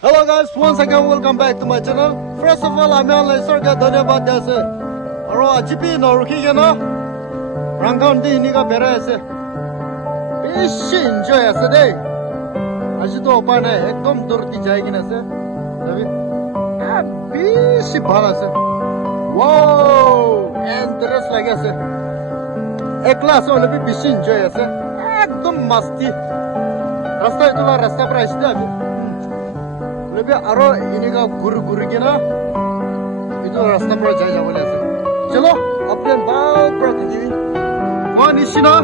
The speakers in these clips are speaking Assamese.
Hello guys, once again welcome back to my channel. First of all, I'm on Sarga Dhanyabad dase. Aro ajipi noruki gena. Rangan di ini ka bera ase. Bishi enjoy ase dey. Aji to opa na ekdom dur di jayegi na ase. Tabi. Bishi bhala ase. Wow, interest lagi ase. Ekla ase ole bi bishi enjoy ase. Ekdom masti. Rasta itu lah rasta pra ase abi. Lebih aro ini का गुरु के ना itu रास्ता पर जाए बोले ऐसे चलो अपने बात पर दिवी कौन इसीना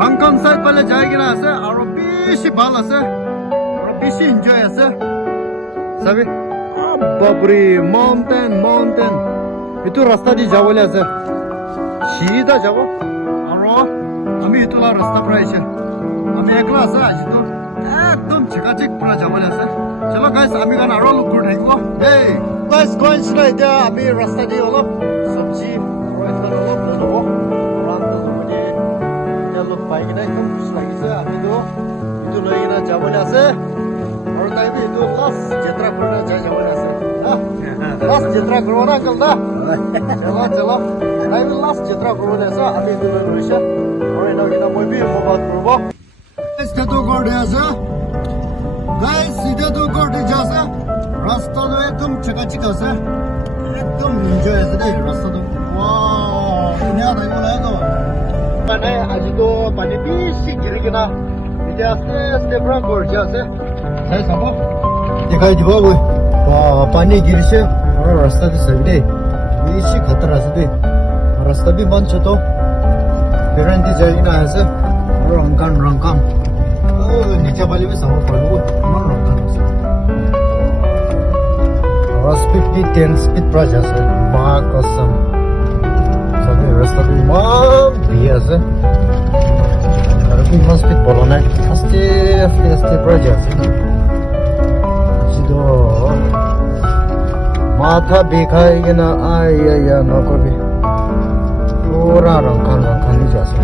रंगकम साइड पहले जाएगी ना ऐसे और बीसी बाल ऐसे और बीसी enjoy ऐसे सभी बाबरी माउंटेन itu रास्ता दी जाओ बोले ऐसे सीधा जाओ और हमें itu lah रास्ता पर ऐसे हमें एक लास है आज तो एकदम चकाचक पर जाओ बोले ऐसे चलो गाइस আমি গান আরো লুক করে থাকবো এই গাইস কোইন্স না এটা আমি রাস্তা দিয়ে অলপ সবজি আর এটা অলপ লব রাম তো মানে এটা লোক পাই কিনা একদম খুশি লাগিছে আমি তো itu লই কিনা যাবলে আছে আর তাই বি itu লাস্ট যাত্রা করে যাবলে আছে লাস্ট যাত্রা করব না কাল না চলো তাই বি লাস্ট যাত্রা করব আছে আমি itu লই রইছে আর এটা কিনা মই বি মোবাইল করব এটা তো করে আছে गाइस सीधे तो कोर्ट जासे रास्ता तो एकदम चकाचक আছে एकदम एन्जॉय আছে দে রাস্তা তো ওয়াও দুনিয়া দেখো না তো মানে আজ তো পানি বেশি গিরে কিনা এটা আস্তে আস্তে পুরো কোর্ট আছে তাই সব দেখাই দিব ওই পানি গিরছে আর রাস্তা তো সাইডে বেশি খতর আছে দে রাস্তা भी बंद छ तो গ্যারান্টি যাই না আছে আর রংকাম नीचे वाले में सब पड़ो मन रखना है स्पीड भी 10 स्पीड पर जैसे मां कसम सभी रास्ता भी मां बिया से और भी मस्त स्पीड बोलो ना आस्ते पर जैसे जिदो माथा बेखाएगा ना आया या नो को भी पूरा रंग नहीं जैसे